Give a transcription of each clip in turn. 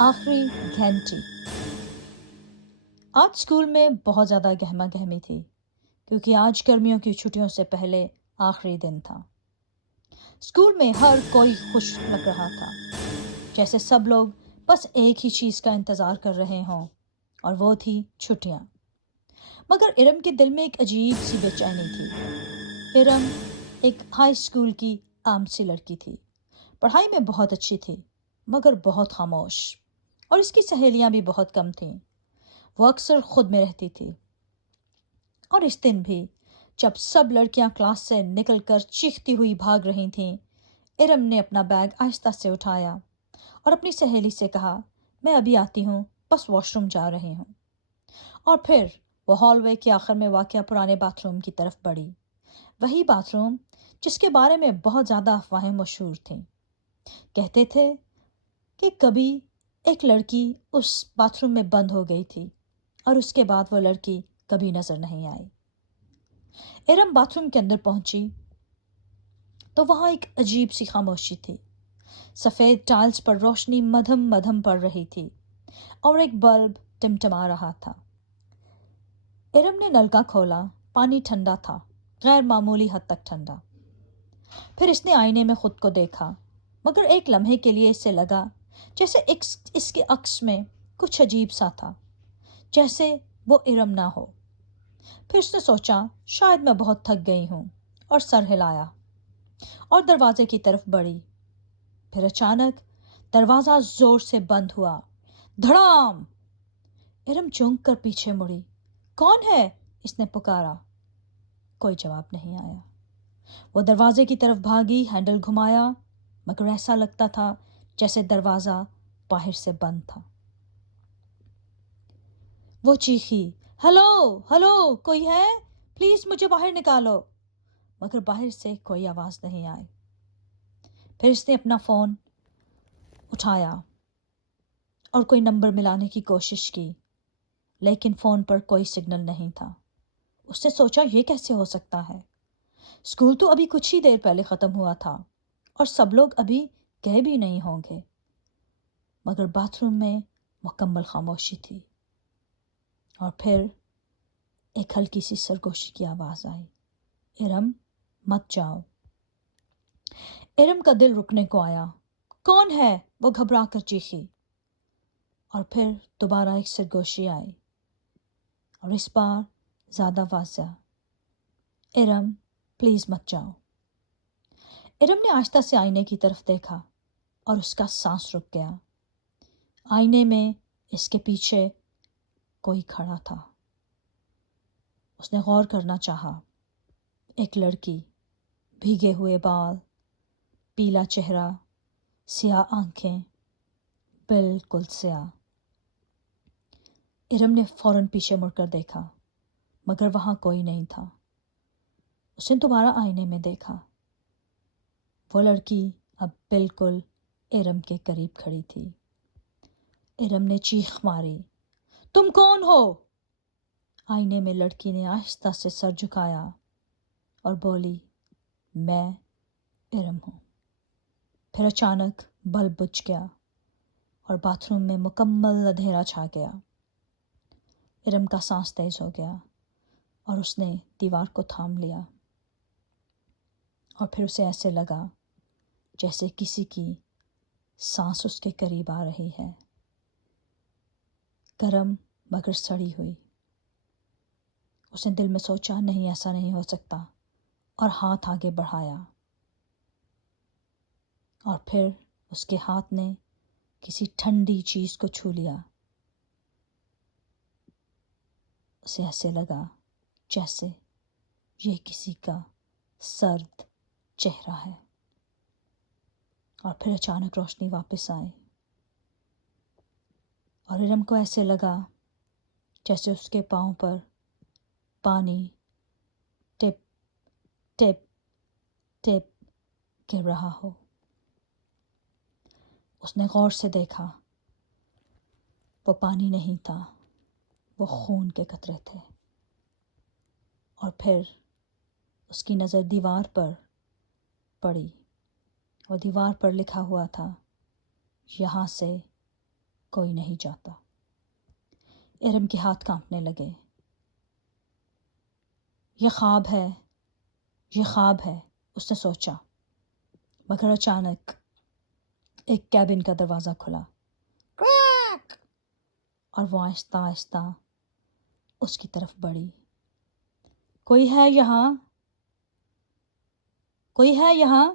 आखिरी घंटी। आज स्कूल में बहुत ज़्यादा गहमा गहमी थी क्योंकि आज गर्मियों की छुट्टियों से पहले आखिरी दिन था। स्कूल में हर कोई खुश लग रहा था, जैसे सब लोग बस एक ही चीज़ का इंतज़ार कर रहे हों, और वो थी छुट्टियाँ। मगर इरम के दिल में एक अजीब सी बेचैनी थी। इरम एक हाई स्कूल की आम सी लड़की थी। पढ़ाई में बहुत अच्छी थी, मगर बहुत खामोश, और इसकी सहेलियाँ भी बहुत कम थीं। वो अक्सर खुद में रहती थी। और इस दिन भी, जब सब लड़कियां क्लास से निकलकर चीखती हुई भाग रही थीं, इरम ने अपना बैग आहिस्ता से उठाया और अपनी सहेली से कहा, मैं अभी आती हूँ, बस वॉशरूम जा रही हूँ। और फिर वो हॉलवे के आखिर में वाक़या पुराने बाथरूम की तरफ बढ़ी। वही बाथरूम जिसके बारे में बहुत ज़्यादा अफवाहें मशहूर थीं। कहते थे कि कभी एक लड़की उस बाथरूम में बंद हो गई थी और उसके बाद वो लड़की कभी नजर नहीं आई। इरम बाथरूम के अंदर पहुंची तो वहां एक अजीब सी खामोशी थी। सफेद टाइल्स पर रोशनी मधम मधम पड़ रही थी और एक बल्ब टिमटिमा रहा था। इरम ने नलका खोला। पानी ठंडा था, गैर मामूली हद तक ठंडा। फिर इसने आईने में खुद को देखा, मगर एक लम्हे के लिए इसे लगा जैसे इसके अक्स में कुछ अजीब सा था, जैसे वो इरम ना हो। फिर उसने सोचा, शायद मैं बहुत थक गई हूँ, और सर हिलाया और दरवाजे की तरफ बढ़ी। फिर अचानक दरवाजा जोर से बंद हुआ। धड़ाम! इरम चौंक कर पीछे मुड़ी। कौन है? इसने पुकारा। कोई जवाब नहीं आया। वो दरवाजे की तरफ भागी, हैंडल घुमाया, मगर ऐसा लगता था जैसे दरवाजा बाहर से बंद था। वो चीखी, हेलो हेलो, कोई है? प्लीज मुझे बाहर निकालो। मगर बाहर से कोई आवाज नहीं आई। फिर इसने अपना फोन उठाया और कोई नंबर मिलाने की कोशिश की, लेकिन फोन पर कोई सिग्नल नहीं था। उसने सोचा, ये कैसे हो सकता है? स्कूल तो अभी कुछ ही देर पहले खत्म हुआ था और सब लोग अभी गए भी नहीं होंगे। मगर बाथरूम में मुकम्मल खामोशी थी। और फिर एक हल्की सी सरगोशी की आवाज आई, इरम, मत जाओ। इरम का दिल रुकने को आया। कौन है? वो घबरा कर चीखी। और फिर दोबारा एक सरगोशी आई, और इस बार ज्यादा वाज़ा, इरम, प्लीज मत जाओ। इरम ने आहिस्ता से आईने की तरफ देखा और उसका सांस रुक गया। आईने में इसके पीछे कोई खड़ा था। उसने गौर करना चाहा। एक लड़की, भीगे हुए बाल, पीला चेहरा, सियाह आंखें, बिल्कुल सियाह। इरम ने फौरन पीछे मुड़कर देखा, मगर वहां कोई नहीं था। उसने दोबारा आईने में देखा। वो लड़की अब बिल्कुल इरम के करीब खड़ी थी। इरम ने चीख मारी, तुम कौन हो? आईने में लड़की ने आहिस्ता से सर झुकाया और बोली, मैं इरम हूं। फिर अचानक बल्ब बुझ गया और बाथरूम में मुकम्मल अंधेरा छा गया। इरम का सांस तेज हो गया और उसने दीवार को थाम लिया। और फिर उसे ऐसे लगा जैसे किसी की सांस उसके करीब आ रही है, गरम मगर सड़ी हुई। उसने दिल में सोचा, नहीं, ऐसा नहीं हो सकता, और हाथ आगे बढ़ाया। और फिर उसके हाथ ने किसी ठंडी चीज को छू लिया। उसे ऐसे लगा जैसे ये किसी का सर्द चेहरा है। और फिर अचानक रोशनी वापस आई और इरम को ऐसे लगा जैसे उसके पांव पर पानी टिप टिप टिप गिर रहा हो। उसने गौर से देखा, वो पानी नहीं था, वो खून के कतरे थे। और फिर उसकी नज़र दीवार पर पड़ी और दीवार पर लिखा हुआ था, यहाँ से کوئی نہیں جاتا۔ ارم کے ہاتھ کانپنے لگے۔ یہ خواب ہے، یہ خواب ہے، اس نے سوچا، مگر اچانک ایک کیبن کا دروازہ کھلا اور وہ آہستہ آہستہ اس کی طرف بڑھی۔ کوئی ہے یہاں؟ کوئی ہے یہاں؟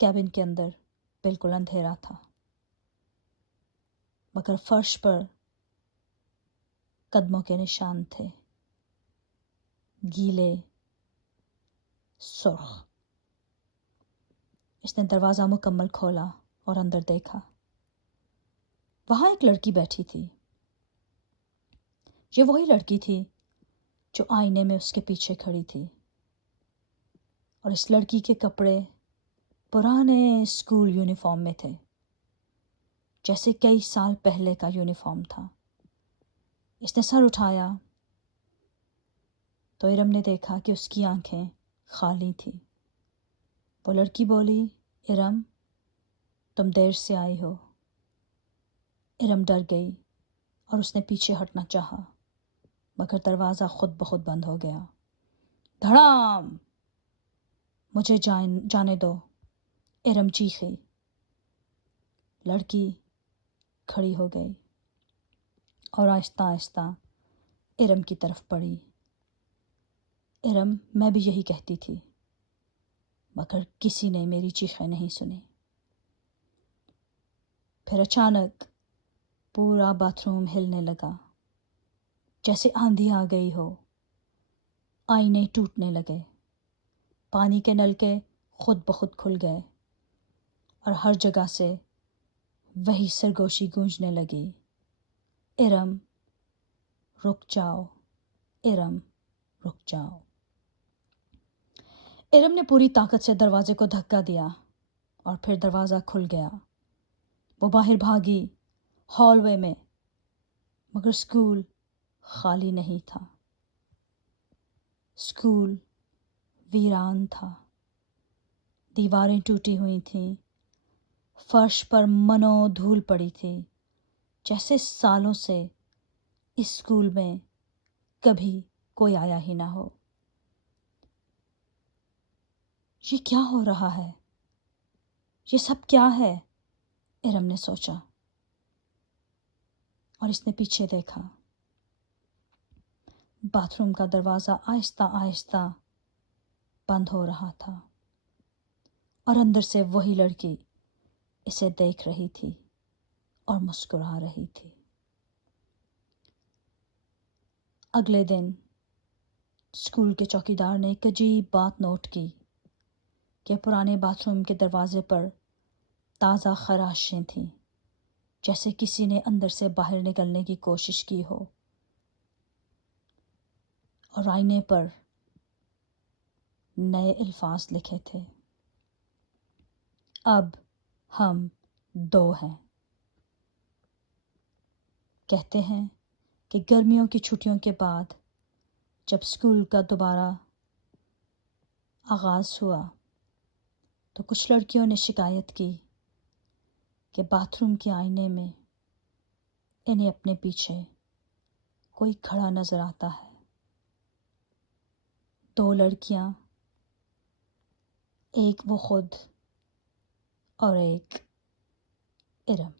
کیبن کے اندر بالکل اندھیرا تھا، مگر فرش پر قدموں کے نشان تھے، گیلے، سرخ۔ اس نے دروازہ مکمل کھولا اور اندر دیکھا۔ وہاں ایک لڑکی بیٹھی تھی۔ یہ وہی لڑکی تھی جو آئینے میں اس کے پیچھے کھڑی تھی، اور اس لڑکی کے کپڑے پرانے اسکول یونیفارم میں تھے، جیسے کئی سال پہلے کا یونیفارم تھا۔ اس نے سر اٹھایا تو ارم نے دیکھا کہ اس کی آنکھیں خالی تھیں۔ وہ لڑکی بولی، ارم، تم دیر سے آئی ہو۔ ارم ڈر گئی اور اس نے پیچھے ہٹنا چاہا، مگر دروازہ خود بخود بند ہو گیا۔ دھڑام! مجھے جانے دو، ارم چیخی۔ لڑکی کھڑی ہو گئی اور آہستہ آہستہ ارم کی طرف بڑھی۔ ارم، میں بھی یہی کہتی تھی، مگر کسی نے میری چیخیں نہیں سنی۔ پھر اچانک پورا باتھ روم ہلنے لگا، جیسے آندھی آ گئی ہو۔ آئینے ٹوٹنے لگے، پانی کے نلکے خود بخود کھل گئے، اور ہر جگہ سے وہی سرگوشی گونجنے لگی، ارم رک جاؤ، ارم رک جاؤ۔ ارم نے پوری طاقت سے دروازے کو دھکا دیا اور پھر دروازہ کھل گیا۔ وہ باہر بھاگی، ہال وے میں، مگر اسکول خالی نہیں تھا۔ اسکول ویران تھا، دیواریں ٹوٹی ہوئی تھیں، فرش پر منو دھول پڑی تھی، جیسے سالوں سے اس اسکول میں کبھی کوئی آیا ہی نہ ہو۔ یہ کیا ہو رہا ہے؟ یہ سب کیا ہے؟ ارم نے سوچا، اور اس نے پیچھے دیکھا۔ باتھ روم کا دروازہ آہستہ آہستہ بند ہو رہا تھا، اور اندر سے وہی لڑکی اسے دیکھ رہی تھی اور مسکرا رہی تھی۔ اگلے دن اسکول کے چوکیدار نے ایک عجیب بات نوٹ کی کہ پرانے باتھ روم کے دروازے پر تازہ خراشیں تھیں، جیسے کسی نے اندر سے باہر نکلنے کی کوشش کی ہو، اور آئینے پر نئے الفاظ لکھے تھے، اب ہم دو ہیں۔ کہتے ہیں کہ گرمیوں کی چھٹیوں کے بعد جب اسکول کا دوبارہ آغاز ہوا تو کچھ لڑکیوں نے شکایت کی کہ باتھ روم کے آئینے میں انہیں اپنے پیچھے کوئی کھڑا نظر آتا ہے۔ دو لڑکیاں، ایک وہ خود اور ایک ارم۔